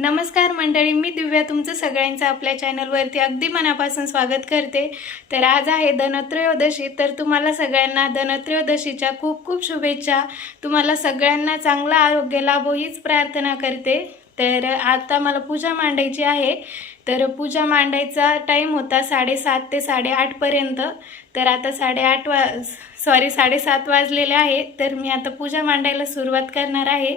नमस्कार मंडळी, मी दिव्या तुमचं सगळ्यांचं आपल्या चॅनलवरती अगदी मनापासून स्वागत करते। तर आज आहे धनत्रयोदशी, तर तुम्हाला सगळ्यांना धनत्रयोदशीच्या खूप खूप शुभेच्छा। तुम्हाला सगळ्यांना चांगलं आरोग्य लाभो हीच प्रार्थना करते। तर आता मला पूजा मांडायची आहे, तर पूजा मांडायचा टाइम होता 7:30 ते 8:30 पर्यंत। तर आता 7:30 वाजलेले आहे, तर मी आता पूजा मांडायला सुरुवात करणार आहे।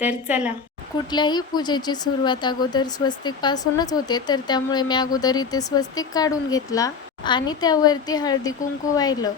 तर चला, कुठल्याही पूजेची सुरुवात अगोदर स्वस्तिक पासूनच होते, तर त्यामुळे मी अगोदर इथे स्वस्तिक काढून घेतला आणि त्यावरती हळदी कुंकू वाहिलं।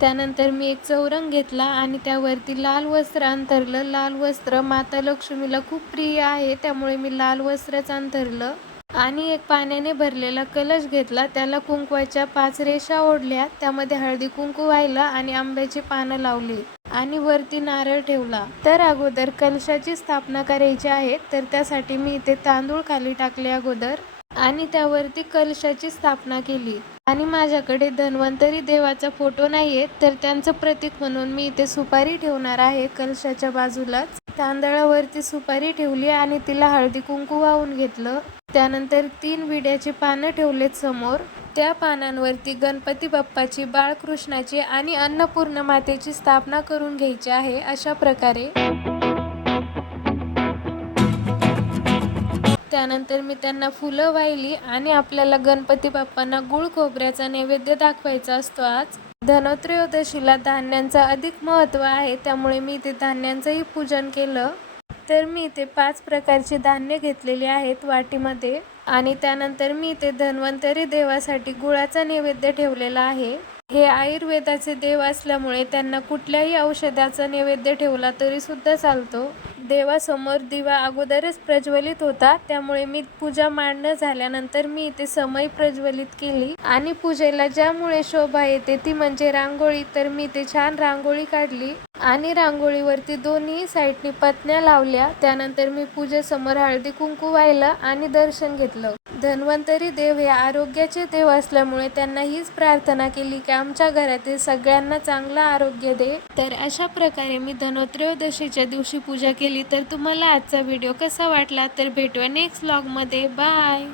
त्यानंतर मी एक चौरंग घेतला आणि त्यावरती लाल वस्त्र अंथरलं। लाल वस्त्र माता लक्ष्मीला खूप प्रिय आहे, त्यामुळे मी लाल वस्त्रच अंथरलं आणि एक पाण्याने भरलेला कलश घेतला, त्याला कुंकवाच्या 5 रेषा ओढल्या, त्यामध्ये हळदी कुंकू वाहिलं आणि आंब्याची पानं लावली आणि वरती नारळ ठेवला। तर अगोदर कलशाची स्थापना करायची आहे, तर त्यासाठी मी इथे तांदूळ खाली टाकले अगोदर आणि त्यावरती कलशाची स्थापना केली। आणि माझ्याकडे धन्वंतरी देवाचा फोटो नाहीये, तर त्यांचं प्रतीक म्हणून मी इथे सुपारी ठेवणार आहे। कलशाच्या बाजूलाच तांदळावरती सुपारी ठेवली आणि तिला हळदी कुंकू वाहून घेतलं। त्यानंतर 3 विड्याची पानं ठेवलेत समोर, त्या पानांवरती गणपती बाप्पाची, बाळकृष्णाची आणि अन्नपूर्णा मातेची स्थापना करून घ्यायची आहे अशा प्रकारे। त्यानंतर मी त्यांना फुलं वाहिली आणि आपल्याला गणपती बाप्पांना गुळ खोबऱ्याचा नैवेद्य दाखवायचा असतो। आज धनत्रयोदशीला धान्यांचं अधिक महत्त्व आहे, त्यामुळे मी इथे धान्यांचंही पूजन केलं। तर मी इथे 5 प्रकारची धान्य घेतलेली आहेत वाटीमध्ये आणि त्यानंतर मी इथे धन्वंतरी देवासाठी गुळाचा नैवेद्य ठेवलेला आहे। हे आयुर्वेदाचे देव असल्यामुळे त्यांना कुठल्याही औषधाचा नैवेद्य ठेवला तरी सुद्धा चालतो। देवासमोर दिवा अगोदरच प्रज्वलित होता, त्यामुळे मी पूजा मांडणं झाल्यानंतर मी इथे समई प्रज्वलित केली आणि पूजेला ज्यामुळे शोभा येते ती म्हणजे रांगोळी। तर मी इथे छान रांगोळी काढली आणि रांगोळीवरती दोन्ही साईडनी पत्न्या लावल्या। त्यानंतर मी पूजेसमोर हळदी कुंकू वाहिलं आणि दर्शन घेतलं। धन्वंतरी देव हे आरोग्याचे देव असल्यामुळे त्यांना हीच प्रार्थना केली की आमच्या घरातील सगळ्यांना चांगलं आरोग्य दे। तर अशा प्रकारे मी धनत्रयोदशीच्या दिवशी पूजा केली। तर तुम्हाला आजचा व्हिडिओ कसा वाटला, तर भेटूया नेक्स्ट व्लॉगमध्ये। बाय।